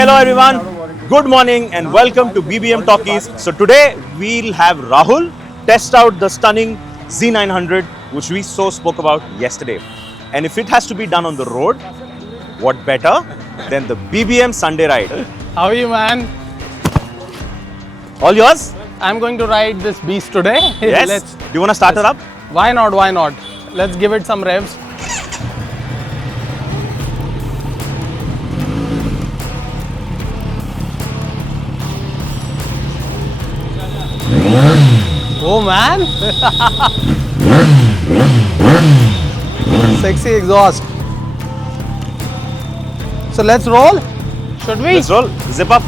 Hello everyone, good morning and welcome to BBM Talkies. So today we'll have Rahul test out the stunning Z900 which we spoke about yesterday. And if it has to be done on the road, what better than the BBM Sunday ride? How are you, man? All yours? I'm going to ride this beast today. Yes. Do you want to start it up? Why not? Why not? Let's give it some revs. Oh man! Sexy exhaust. So let's roll. Should we? Let's roll. Zip up.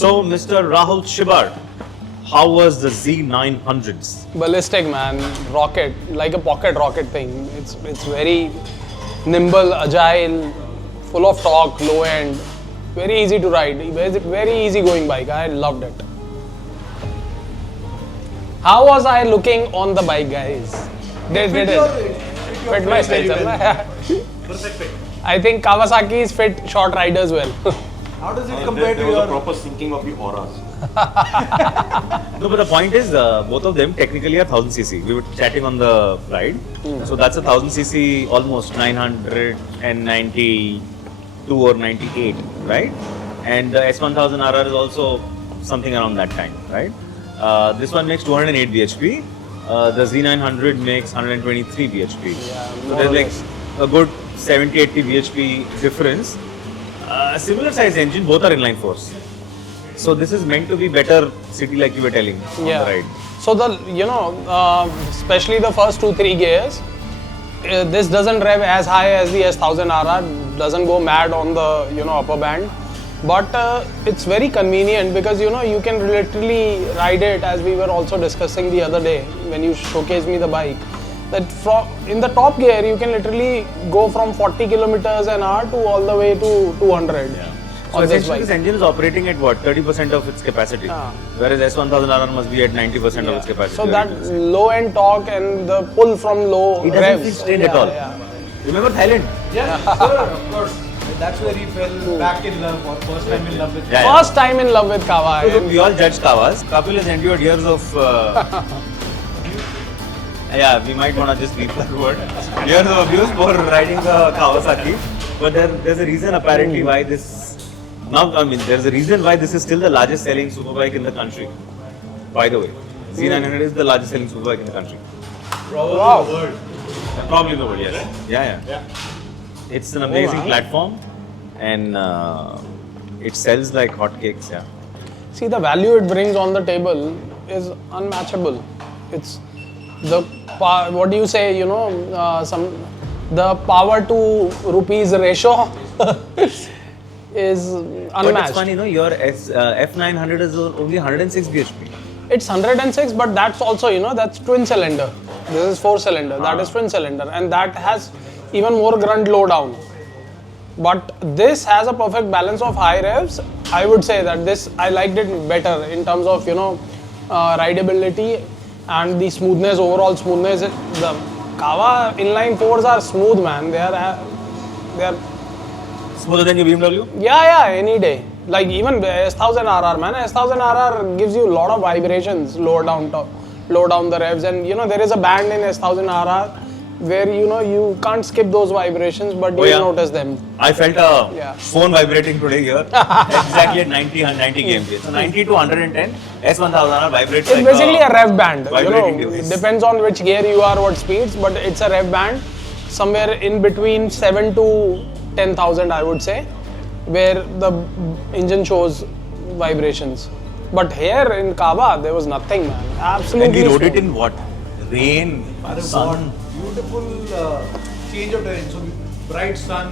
So, Mr. Rahul Shibar, how was the Z900s? Ballistic, man. Rocket, like a pocket rocket thing. It's very nimble, agile, full of torque, low end, very easy to ride. Very easy going bike. I loved it. How was I looking on the bike, guys? Did it fit my style? Perfect fit. I think Kawasaki's fit short riders well. How does it compare to There was your a proper syncing of the auras. No, but the point is, both of them technically are 1000cc. We were chatting on the ride. So that's a 1000cc, almost 992 or 98, right? And the S1000RR is also something around that time, right? This one makes 208 bhp. The Z900 makes 123 bhp. So there's like a good 70-80 bhp difference. Similar size engine, both are inline force. So this is meant to be better city, like you were telling on the ride. So especially the first 2-3 gears, this doesn't rev as high as the S1000RR, doesn't go mad on the upper band, but it's very convenient because you can literally ride it, as we were also discussing the other day when you showcased me the bike. That in the top gear you can literally go from 40 kilometers an hour to all the way to 200. Yeah. So essentially this engine is operating at what, 30% of its capacity, whereas S1000RR must be at 90% of its capacity. So that low end torque and the pull from low it doesn't feel strained at all. Remember Thailand? Yes, sure, of course. That's where he fell back in love, or first time in love with First time in love with Kawa. So we all judge Kawas. Kapil has endured years of we might want to just leave that word. Years of abuse for riding the Kawasaki. But there's a reason apparently why this. There's a reason why this is still the largest selling superbike in the country. By the way, Z900 is the largest selling superbike in the country. Probably the world. Probably the world, yes. Yeah. It's an amazing platform and it sells like hotcakes. Yeah. See, the value it brings on the table is unmatchable. It's the what do you say? The power to rupees ratio is unmatched. But it's funny, your F900 is only 106 bhp. It's 106, but that's also, that's twin cylinder. This is 4-cylinder, that is twin cylinder, and that has even more grunt low down. But this has a perfect balance of high revs. I would say that I liked it better in terms of rideability and the smoothness, overall smoothness. The Kawa inline fours are smooth, man. They are Smoother than your BMW? yeah, any day. Like even S1000 RR, man. S1000 RR gives you a lot of vibrations low down the revs, and you know there is a band in S1000 RR where you know you can't skip those vibrations, but you notice them. I felt a Yeah. phone vibrating today here. Exactly at 90 kmph. So 90 to 110, S1000 vibrates It's like basically a rev band. You vibrating know, device. it depends on which gear you are, what speeds, but it's a rev band somewhere in between 7 to 10,000, I would say, where the engine shows vibrations. But here in Kaaba, there was nothing, man. Absolutely. And we rode it smooth. in what? Rain, sun. Beautiful change of terrain. So bright sun,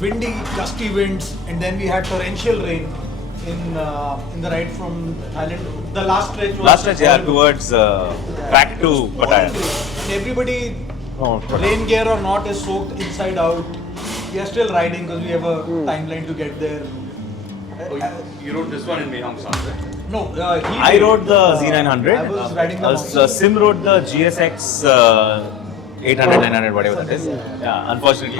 windy, gusty winds, and then we had torrential rain in the ride from Thailand. The last stretch was Last stretch, yeah, horrible. towards back to Pattaya. And everybody, Oh, rain gear or not, is soaked inside out. We are still riding because we have a timeline to get there. You wrote this one in Mayhem Sound, right? No, I rode the Z900. I was riding the Sim rode the GSX 800, 900, whatever that is. Yeah, unfortunately.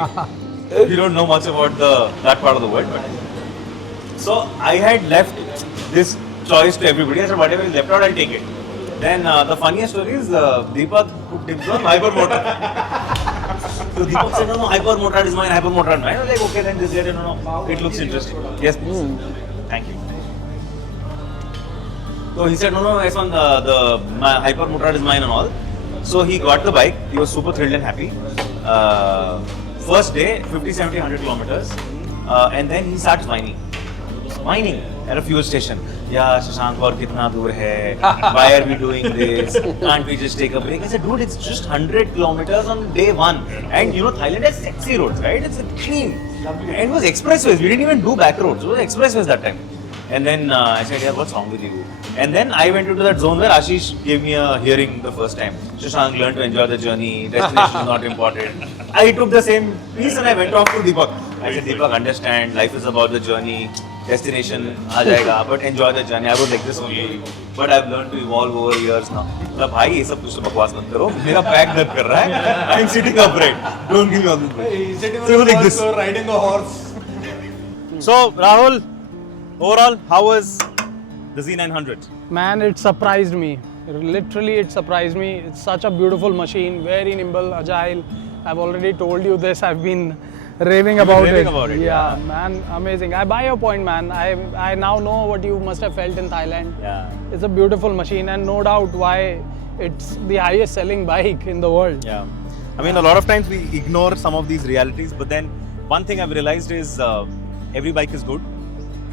We don't know much about that part of the world. But so I had left this choice to everybody. I said, whatever is left out, I'll take it. Then the funniest story is Deepak put tips on hyper motor. So Deepak said, no, hyper motor is mine, hyper motor is mine. I was like, okay, then this year, no, it looks interesting. Yes, please. Thank you. So he said, no, S1, my hyper motor is mine and all. So he got the bike. He was super thrilled and happy. First day, 50, 70, 100 kilometers. And then he starts whining at a fuel station. Yeah, Shashank, aur kitna dur hai? Why are we doing this? Can't we just take a break? I said, dude, it's just 100 kilometers on day one. And you know, Thailand has sexy roads, right? It's clean. And it was expressways. We didn't even do back roads. It was expressways that time. And then I said, yeah, what's wrong with you? And then I went into that zone where Ashish gave me a hearing the first time. Shashank, learn to enjoy the journey. Destination is not important. I took the same piece and I went off to Deepak. I said, Deepak, understand, life is about the journey. Destination aa jayega, but enjoy the journey. I was like this only. But I've learned to evolve over years now. मतलब भाई ये सब कुछ बकवास मत करो. मेरा bag दर्द कर रहा है. I'm sitting upright. Don't give me all this. He's sitting on So the like first this. floor riding a horse. So Rahul, overall, how was the Z900? Man, it surprised me. Literally, it surprised me. It's such a beautiful machine, very nimble, agile. I've already told you this. I've been raving about raving it. about it, Yeah, yeah. man, amazing. I buy your point, man. I now know what you must have felt in Thailand. Yeah. It's a beautiful machine, and no doubt why it's the highest selling bike in the world. Yeah. I mean, a lot of times we ignore some of these realities, but then one thing I've realized is every bike is good.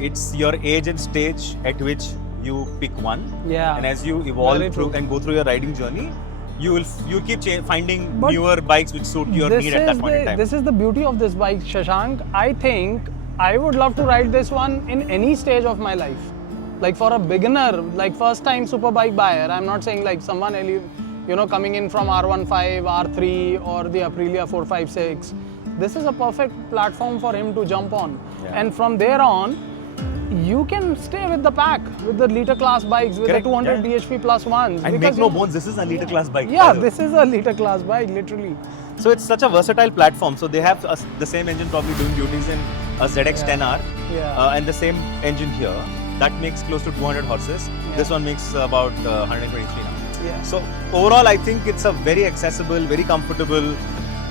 It's your age and stage at which you pick one. Yeah. And as you evolve Very through true. and go through your riding journey, you keep finding But newer bikes which suit your This need at that point in time. This is the beauty of this bike, Shashank. I think I would love to ride this one in any stage of my life. Like for a beginner, like first time superbike buyer, I'm not saying like someone, you know, coming in from R15, R3 or the Aprilia 456. This is a perfect platform for him to jump on. Yeah. And from there on, you can stay with the pack, with the liter class bikes, with Correct, the 200 yeah. DHP plus ones. And because make no you- bones, this is a liter class bike. Yeah, by the way. this is a liter class bike, literally. So it's such a versatile platform. So they have the same engine probably doing duties in a ZX10R Yeah. and the same engine here. That makes close to 200 horses. This one makes about 123 now. Yeah. So overall, I think it's a very accessible, very comfortable,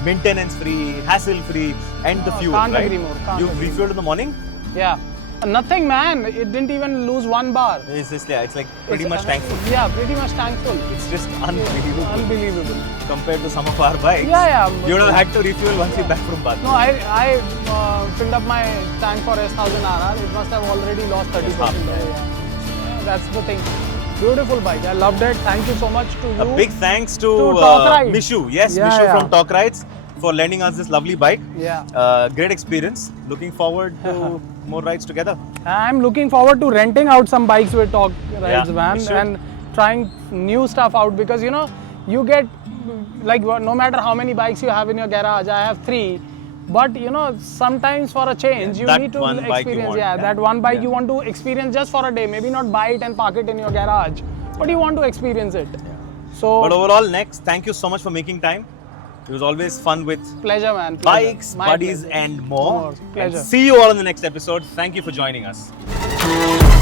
maintenance-free, hassle-free, and the Oh, fuel, can't right? agree more, can't You agree refueled in the morning. Yeah. Nothing, man. It didn't even lose one bar. It's just, yeah, it's like pretty It's, much tankful. Yeah, pretty much tankful. It's just unbelievable Unbelievable. compared to some of our bikes. Yeah, yeah. You would have had to refuel once you're back from Bath. No, I filled up my tank for S1000 RR. It must have already lost 30%. half. Yeah, that's the thing. Beautiful bike. I loved it. Thank you so much to you. A big thanks to, To Talk Ride. Mishu. Yes, Yeah, Mishu yeah. from Talk Rides for lending us this lovely bike. Yeah. Great experience. Looking forward to more rides together. I'm looking forward to renting out some bikes with Talk Rides, Yeah, man, we should. and trying new stuff out because you know you get like no matter how many bikes you have in your garage. I have 3, but you know sometimes for a change you That need to one bike you experience. want, Yeah, yeah. that one bike Yeah. you want to experience just for a day. Maybe not buy it and park it in your garage, but you want to experience it. So But overall, next, thank you so much for making time. It was always fun with pleasure, man. Pleasure. bikes, My buddies, pleasure. and more. Pleasure. And see you all in the next episode. Thank you for joining us.